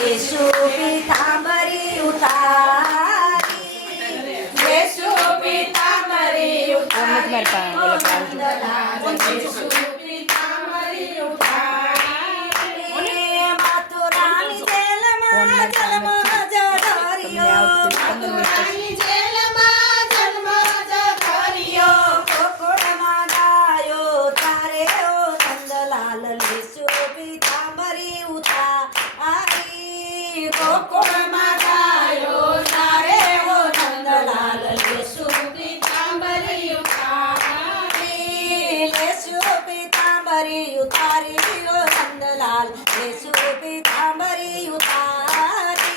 येशू पीतांबरी उतारी, येशू पीतांबरी उतारी, नंदलाल येशू पीतांबरी उतारी, मथुरानी जेलમાં જન્મ જધર્યો, મથુરાની જેલમાં જન્મ જધર્યો, ગોકુળમાં ગાયો તારે ઓ નંદલાલ येशू पीतांबरी उतारी, ગોકુળમાં ગાયો તારે ઓ નંદલાલ येशू पीतांबरी उतारी, येशू पीतांबरी उतारी ओ नंदलाल येशू पीतांबरी उतारी,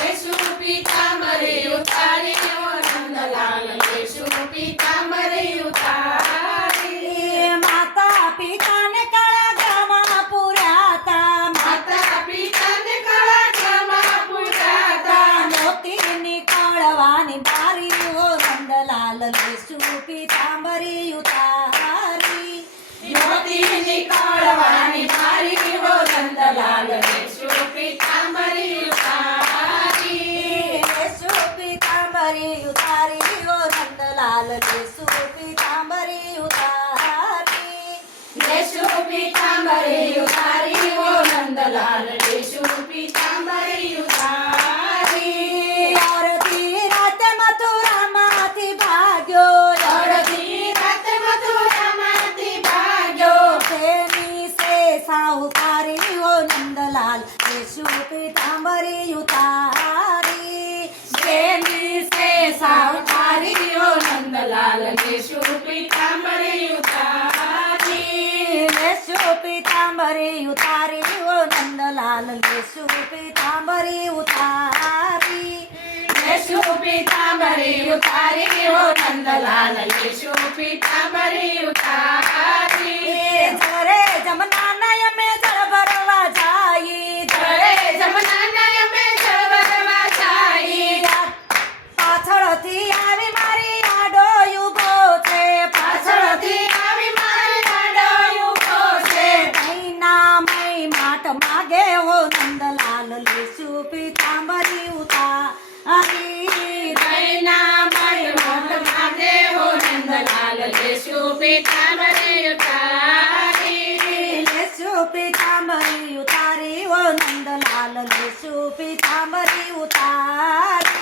येशू पीतांबरी उतारी ओ नंदलाल येशू पीतांबरी उतारी, माता पिताने काळाग्रामा पुऱ्याता, माता पिताने काळाग्रामा पुऱ्याता, मोतीनी काळवानी बारी ओ नंदलाल येशू पीतांबरी उतारी, मोतीनी काळवानी बारी ओ नंदलाल येशू पीतांबरी उतारी, येशू पीतांबरी उतारी ओ नंदलाल येशू पीतांबरी उतारी, येशू पीतांबरी उतारी ओ नंदलाल येशू पीतांबरी उतारी, अरधी रात मथुरामाथी भाग्यो, अरधी रात मथुरामाथी भाग्यो, तेनी से साहुकारी ओ नंदलाल येशू पीतांबरी उतारी, तेनी से साहुकारी ओ नंदलाल येशू पीतांबरी उतारी, येशू पीतांबरी उतारी ओ नंदलाल येशू पीतांबरी उतारी, येशू पीतांबरी उतारी ओ नंदलाल येशू पीतांबरी उतारी, जरे जमना नय में जल भरवा जाई, जरे जमना नय में जल भरवा जाई, પાછળથી આવી મારી આડો ઊભો છે, પાછળથી આવી મારી આડો ઊભો છે, મહિનામય માટ માગે હો નંદલાલ येशू पीतांबरी उतारी, મહિનામય માટ માગે હો નંદલાલ येशू पीतांबरी उतारी, येशू पीतांबरी उतारी ओ नंदलाल येशू पीतांबरी उतारी,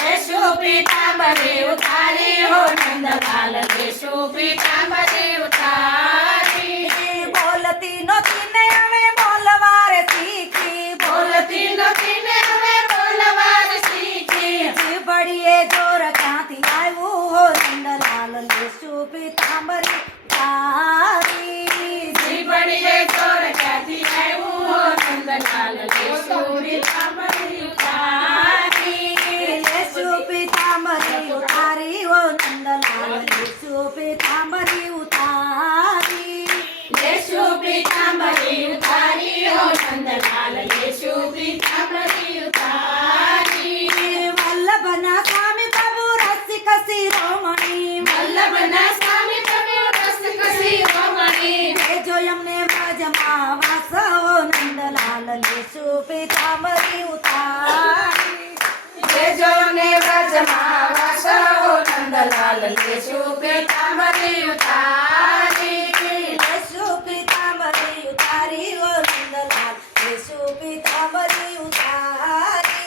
येशू पीतांबरी उतारी हो नंदलाल येशू पीतांबरी उतारी, बोलती नथी ने हमें बोलवार सीखी, बोलती नथी ने हमें बोलवार सीखी, जीवड़िए जोर क्यांथी आव्યું हो नंदलाल येशू पीतांबरी उतारी, जीवड़िए जोर क्यांथी आव्યું हो नंदलाल येशू पीतांबरी उतारी, येशू पीतांबरी उतारी ओ नंदलाल येशू पीतांबरी उतारी, येशू पीतांबरी उतारी ओ नंदलाल येशू पीतांबरी उतारी, वल्लभना स्वामी प्रभु रसिक शिरोमणि, वल्लभना स्वामी प्रभु रसिक शिरोमणि, जो यमने व्रजमा वास ओ नंदलाल येशू पीतांबरी उतारी, जो ने व्रजमा वास ओ नंदलाल येशू पीतांबरी उतारी, येशू पीतांबरी उतारी ओ नंदलाल येशू पीतांबरी उतारी,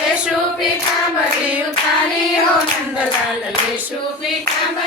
येशू पीतांबरी उतारी ओ नंदलाल येशू पीतांबरी